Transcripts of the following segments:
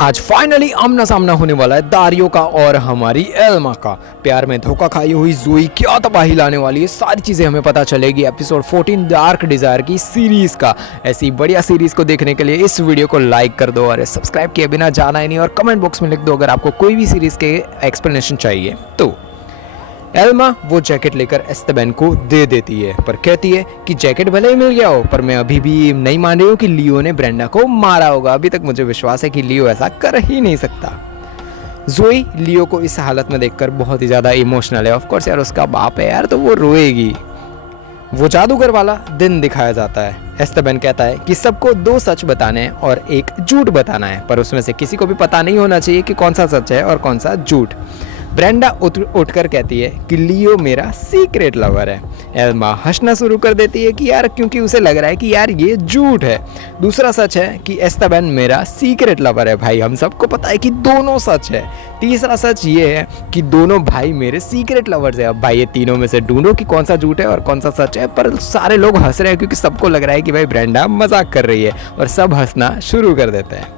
आज फाइनली आमना सामना होने वाला है दारियो का और हमारी एल्मा का। प्यार में धोखा खाई हुई जोई क्या तबाही लाने वाली है, सारी चीज़ें हमें पता चलेगी एपिसोड 14 डार्क डिज़ायर की सीरीज़ का। ऐसी बढ़िया सीरीज़ को देखने के लिए इस वीडियो को लाइक कर दो और सब्सक्राइब किए बिना जाना ही नहीं, और कमेंट बॉक्स में लिख दो अगर आपको कोई भी सीरीज़ के एक्सप्लेनेशन चाहिए तो। एल्मा वो जैकेट लेकर एस्तेबन को दे देती है, पर कहती है कि जैकेट भले ही मिल गया हो, पर मैं अभी भी नहीं मान रही हूँ कि लियो ने ब्रेंडा को मारा होगा। अभी तक मुझे विश्वास है कि लियो ऐसा कर ही नहीं सकता। जोई लियो को इस हालत में देखकर बहुत ही ज़्यादा इमोशनल है। ऑफ कोर्स यार, उसका बाप है यार, तो वो रोएगी। वो जादूगर वाला दिन दिखाया जाता है। एस्तेबन कहता है कि सबको 2 सच बताने हैं और 1 झूठ बताना है, पर उसमें से किसी को भी पता नहीं होना चाहिए कि कौन सा सच है और कौन सा झूठ। ब्रेंडा उठकर कहती है कि लियो मेरा सीक्रेट लवर है। एल्मा हंसना शुरू कर देती है कि यार, क्योंकि उसे लग रहा है कि यार ये झूठ है। दूसरा सच है कि एस्तेबन मेरा सीक्रेट लवर है। भाई हम सबको पता है कि दोनों सच है। तीसरा सच ये है कि दोनों भाई मेरे सीक्रेट लवर्स है। अब भाई ये तीनों में से ढूंढो कि कौन सा झूठ है और कौन सा सच है। पर सारे लोग हंस रहे हैं क्योंकि सबको लग रहा है कि भाई ब्रेंडा मजाक कर रही है, और सब हंसना शुरू कर देते हैं।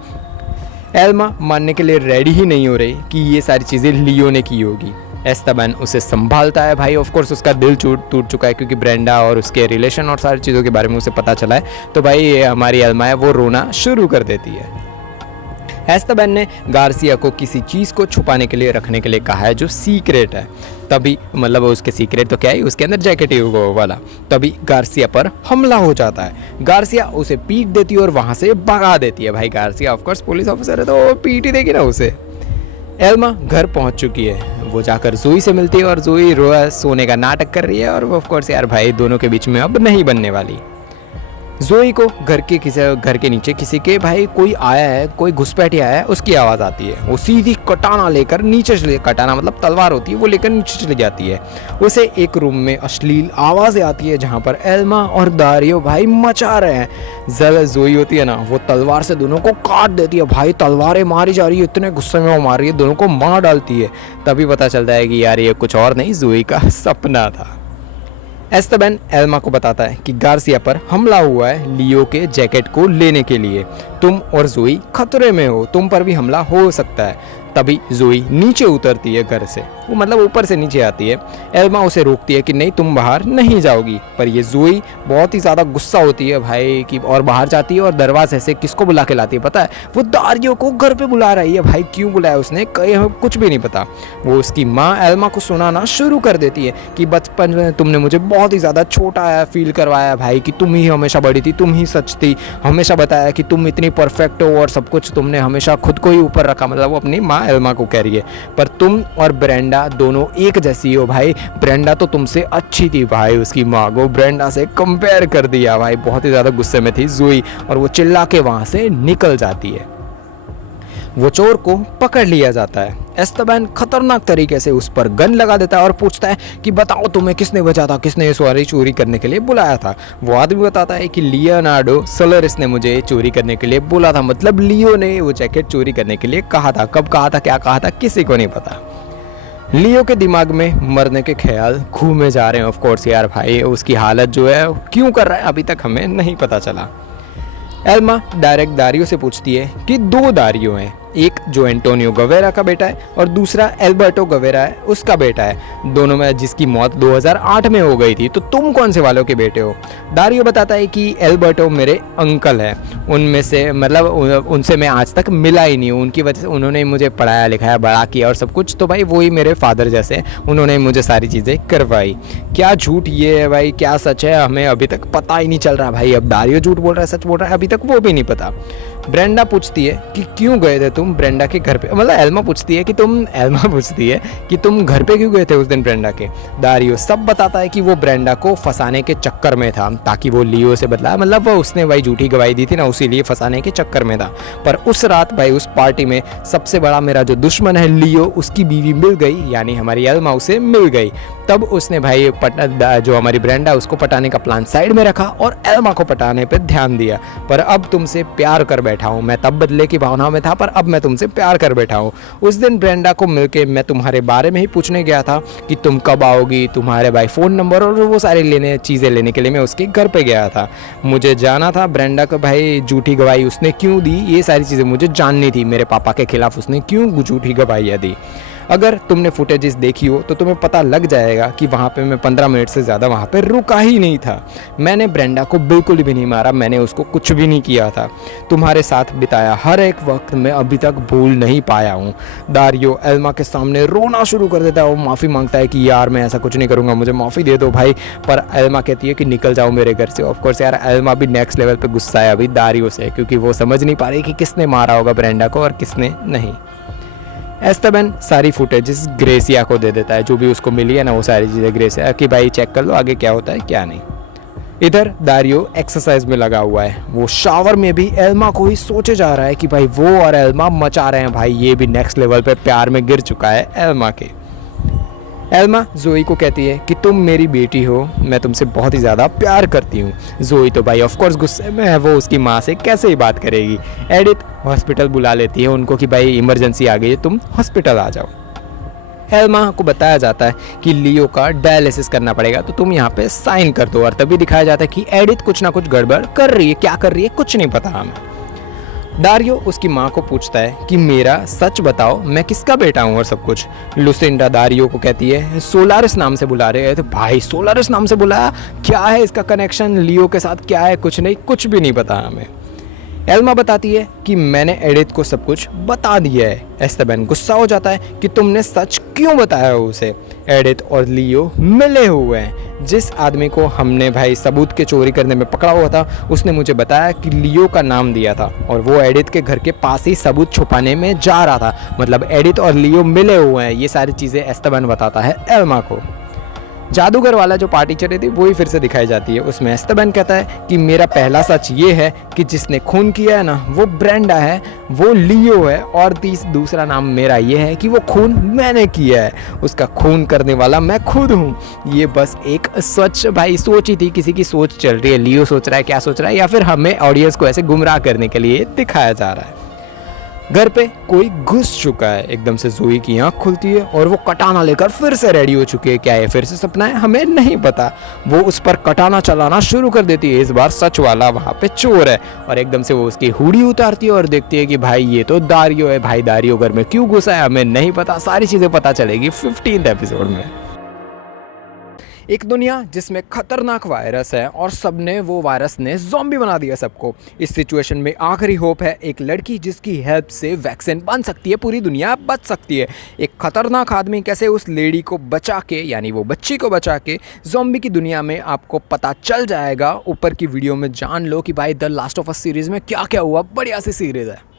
एल्मा मानने के लिए रेडी ही नहीं हो रही कि ये सारी चीज़ें लियो ने की होगी। एस्तेबन उसे संभालता है। भाई ऑफ कोर्स उसका दिल टूट चुका है क्योंकि ब्रेंडा और उसके रिलेशन और सारी चीज़ों के बारे में उसे पता चला है। तो भाई ये हमारी एल्मा है वो रोना शुरू कर देती है। एस्तेबन ने गार्सिया को किसी चीज़ को छुपाने के लिए रखने के लिए कहा है जो सीक्रेट है। तभी मतलब उसके सीक्रेट तो क्या है, उसके अंदर जैकेट ही होगा वाला। तभी गार्सिया पर हमला हो जाता है। गार्सिया उसे पीट देती है और वहाँ से भगा देती है। भाई Garcia of course police officer है तो वो पीट ही देगी ना उसे। एल्मा घर पहुँच चुकी है। वो जाकर जोई से मिलती है और जोई सोने का नाटक कर रही है, और ऑफ कोर्स यार भाई दोनों के बीच में अब नहीं बनने वाली। जोई को घर के नीचे किसी के भाई कोई आया है, कोई घुसपैठिया आया है, उसकी आवाज़ आती है। वो सीधी कटाना लेकर नीचे चले, कटाना मतलब तलवार होती है, वो लेकर नीचे चली जाती है। उसे एक रूम में अश्लील आवाज़ें आती है जहाँ पर एल्मा और दारियो भाई मचा रहे हैं। जोई होती है ना, वो तलवार से दोनों को काट देती है। भाई तलवारें मारी जा रही है, इतने गुस्से में वो मार रही है, दोनों को मार डालती है। तभी पता चलता है कि यार ये कुछ और नहीं, जोई का सपना था। एस्तेबन एल्मा को बताता है कि गार्सिया पर हमला हुआ है लियो के जैकेट को लेने के लिए। तुम और जोई खतरे में हो, तुम पर भी हमला हो सकता है। तभी जोई नीचे उतरती है घर से, वो मतलब ऊपर से नीचे आती है। एल्मा उसे रोकती है कि नहीं तुम बाहर नहीं जाओगी, पर ये जोई बहुत ही ज़्यादा गुस्सा होती है भाई कि, और बाहर जाती है और दरवाजे से किसको बुला के लाती है पता है? वो दारियो को घर पे बुला रही है। भाई क्यों बुलाया उसने, कुछ भी नहीं पता। वो उसकी माँ एल्मा को सुनाना शुरू कर देती है कि बचपन में तुमने मुझे बहुत ही ज़्यादा छोटा फील करवाया भाई, कि तुम ही हमेशा बड़ी थी, तुम ही सच थी, हमेशा बताया कि तुम इतनी परफेक्ट हो और सब कुछ तुमने हमेशा खुद को ही ऊपर रखा। मतलब वो अपनी माँ एल्मा को कह रही है, पर तुम और ब्रेंडा दोनों एक जैसी हो भाई। ब्रेंडा तो तुमसे अच्छी थी। भाई उसकी माँ को ब्रेंडा से कंपेयर कर दिया। भाई बहुत ही ज़्यादा गुस्से में थी जोई, और वो चिल्ला के वहाँ से निकल जाती है। वो चोर को पकड़ लिया जाता है। एस्तेबन खतरनाक तरीके से उस पर गन लगा देता है और पूछता है कि बताओ तुम्हें किसने बचा था, किसने ये सवारी चोरी करने के लिए बुलाया था। वो आदमी बताता है कि लियोनार्डो सोलरिस ने मुझे चोरी करने के लिए बोला था। मतलब लियो ने वो जैकेट चोरी करने के लिए कहा था। कब कहा था, क्या कहा था, किसी को नहीं पता। लियो के दिमाग में मरने के ख्याल घूमे जा रहे हैं। ऑफ कोर्स यार भाई उसकी हालत जो है क्यों कर रहा है अभी तक हमें नहीं पता चला। एल्मा डायरेक्ट दारियो से पूछती है कि 2 दारियो हैं, एक जो एंटोनियो गवेरा का बेटा है और दूसरा एल्बर्टो गवेरा है, उसका बेटा है, दोनों में जिसकी मौत 2008 में हो गई थी। तो तुम कौन से वालों के बेटे हो? दारियो बताता है कि एल्बर्टो मेरे अंकल हैं, उनमें से मतलब उनसे मैं आज तक मिला ही नहीं हूँ। उनकी वजह से उन्होंने मुझे पढ़ाया लिखाया, बड़ा किया और सब कुछ, तो भाई वही मेरे फादर जैसे, उन्होंने मुझे सारी चीज़ें करवाई। क्या झूठ ये है भाई, क्या सच है, हमें अभी तक पता ही नहीं चल रहा। भाई अब दारियो झूठ बोल रहा है सच बोल रहा है अभी तक वो भी नहीं पता। ब्रेंडा पूछती है कि क्यों गए थे तुम ब्रेंडा के घर पे, मतलब एल्मा पूछती है कि तुम घर पे क्यों गए थे उस दिन ब्रेंडा के। दारियो सब बताता है कि वो ब्रेंडा को फंसाने के चक्कर में था ताकि वो लियो से बदला, मतलब वो उसने भाई झूठी गवाही दी थी ना, उसीलिए फंसाने के चक्कर में था। पर उस रात भाई उस पार्टी में सबसे बड़ा मेरा जो दुश्मन है लियो, उसकी बीवी मिल गई, यानी हमारी एल्मा उसे मिल गई। तब उसने भाई जो हमारी ब्रेंडा उसको पटाने का प्लान साइड में रखा और एल्मा को पटाने पर ध्यान दिया। पर अब तुमसे प्यार कर बैठी बैठा हूँ। मैं तब बदले की भावना में था, पर अब मैं तुमसे प्यार कर बैठा हूँ। उस दिन ब्रेंडा को मिलके मैं तुम्हारे बारे में ही पूछने गया था कि तुम कब आओगी, तुम्हारे भाई फ़ोन नंबर और वो सारी चीज़ें लेने के लिए मैं उसके घर पे गया था। मुझे जाना था ब्रेंडा को भाई झूठी गवाही उसने क्यों दी, ये सारी चीज़ें मुझे जाननी थी। मेरे पापा के खिलाफ उसने क्यों झूठी गवाहियाँ दी। अगर तुमने फुटेजेस देखी हो तो तुम्हें पता लग जाएगा कि वहाँ पे मैं 15 मिनट से ज़्यादा वहाँ पे रुका ही नहीं था। मैंने ब्रेंडा को बिल्कुल भी नहीं मारा, मैंने उसको कुछ भी नहीं किया था। तुम्हारे साथ बिताया हर एक वक्त मैं अभी तक भूल नहीं पाया हूँ। दारियो एल्मा के सामने रोना शुरू कर देता है। वो माफ़ी मांगता है कि यार मैं ऐसा कुछ नहीं करूँगा, मुझे माफ़ी दे दो भाई। पर एल्मा कहती है कि निकल जाओ मेरे घर से। ऑफकोर्स यार एल्मा भी नेक्स्ट लेवल पर गुस्सा है अभी दारियो से, क्योंकि वो समझ नहीं पा रही कि किसने मारा होगा ब्रेंडा को और किसने नहीं। एस्टेबन सारी फुटेजेस ग्रेसिया को दे देता है, जो भी उसको मिली है ना वो सारी चीज़ें ग्रेसिया कि भाई चेक कर लो आगे क्या होता है क्या नहीं। इधर दारियो एक्सरसाइज में लगा हुआ है। वो शावर में भी एल्मा को ही सोचे जा रहा है कि भाई वो और एल्मा मचा रहे हैं। भाई ये भी नेक्स्ट लेवल पे प्यार में गिर चुका है एल्मा के। एल्मा जोई को कहती है कि तुम मेरी बेटी हो, मैं तुमसे बहुत ही ज़्यादा प्यार करती हूँ। जोई तो भाई ऑफकोर्स गुस्से में है, वो उसकी माँ से कैसे ही बात करेगी। एडिथ हॉस्पिटल बुला लेती है उनको कि भाई इमरजेंसी आ गई है, तुम हॉस्पिटल आ जाओ। एल्मा को बताया जाता है कि लियो का डायलिसिस करना पड़ेगा, तो तुम यहाँ पे साइन कर दो। और तभी दिखाया जाता है कि एडिथ कुछ ना कुछ गड़बड़ कर रही है, क्या कर रही है कुछ नहीं पता हमें। दारियो उसकी माँ को पूछता है कि मेरा सच बताओ, मैं किसका बेटा हूँ और सब कुछ। लुसिंडा दारियो को कहती है सोलारिस नाम से बुला रहे हैं। तो भाई सोलारिस नाम से बुलाया, क्या है इसका कनेक्शन लियो के साथ, क्या है कुछ नहीं, कुछ भी नहीं पता हमें। एल्मा बताती है कि मैंने एडिथ को सब कुछ बता दिया है। एस्टेबन गुस्सा हो जाता है कि तुमने सच क्यों बताया उसे। एडिथ और लियो मिले हुए हैं। जिस आदमी को हमने भाई सबूत के चोरी करने में पकड़ा हुआ था, उसने मुझे बताया कि लियो का नाम दिया था और वो एडिथ के घर के पास ही सबूत छुपाने में जा रहा था। मतलब एडिथ और लियो मिले हुए हैं। ये सारी चीज़ें एस्टेबन बताता है एल्मा को। जादूगर वाला जो पार्टी चल रही थी वही फिर से दिखाई जाती है। उसमें एस्टेबन कहता है कि मेरा पहला सच ये है कि जिसने खून किया है ना वो ब्रेंडा है, वो लियो है, और दूसरा नाम मेरा ये है कि वो खून मैंने किया है, उसका खून करने वाला मैं खुद हूँ। ये बस एक स्वच्छ भाई सोच ही थी, किसी की सोच चल रही है, लियो सोच रहा है क्या सोच रहा है, या फिर हमें ऑडियंस को ऐसे गुमराह करने के लिए दिखाया जा रहा है। घर पे कोई घुस चुका है। एकदम से जोई की आँख खुलती है और वो कटाना लेकर फिर से रेडी हो चुकी है। क्या ये फिर से सपना है, हमें नहीं पता। वो उस पर कटाना चलाना शुरू कर देती है। इस बार सच वाला वहाँ पे चोर है और एकदम से वो उसकी हुडी उतारती है और देखती है कि भाई ये तो दारियो है। भाई दारियो घर में क्यों घुसा है हमें नहीं पता, सारी चीज़ें पता चलेगी 15th एपिसोड में। एक दुनिया जिसमें खतरनाक वायरस है और सबने वो वायरस ने ज़ॉम्बी बना दिया सबको। इस सिचुएशन में आखिरी होप है एक लड़की जिसकी हेल्प से वैक्सीन बन सकती है, पूरी दुनिया बच सकती है। एक खतरनाक आदमी कैसे उस लेडी को बचा के, यानी वो बच्ची को बचा के ज़ॉम्बी की दुनिया में, आपको पता चल जाएगा। ऊपर की वीडियो में जान लो कि भाई the last of us series में क्या क्या हुआ। बढ़िया सी सीरीज़ है।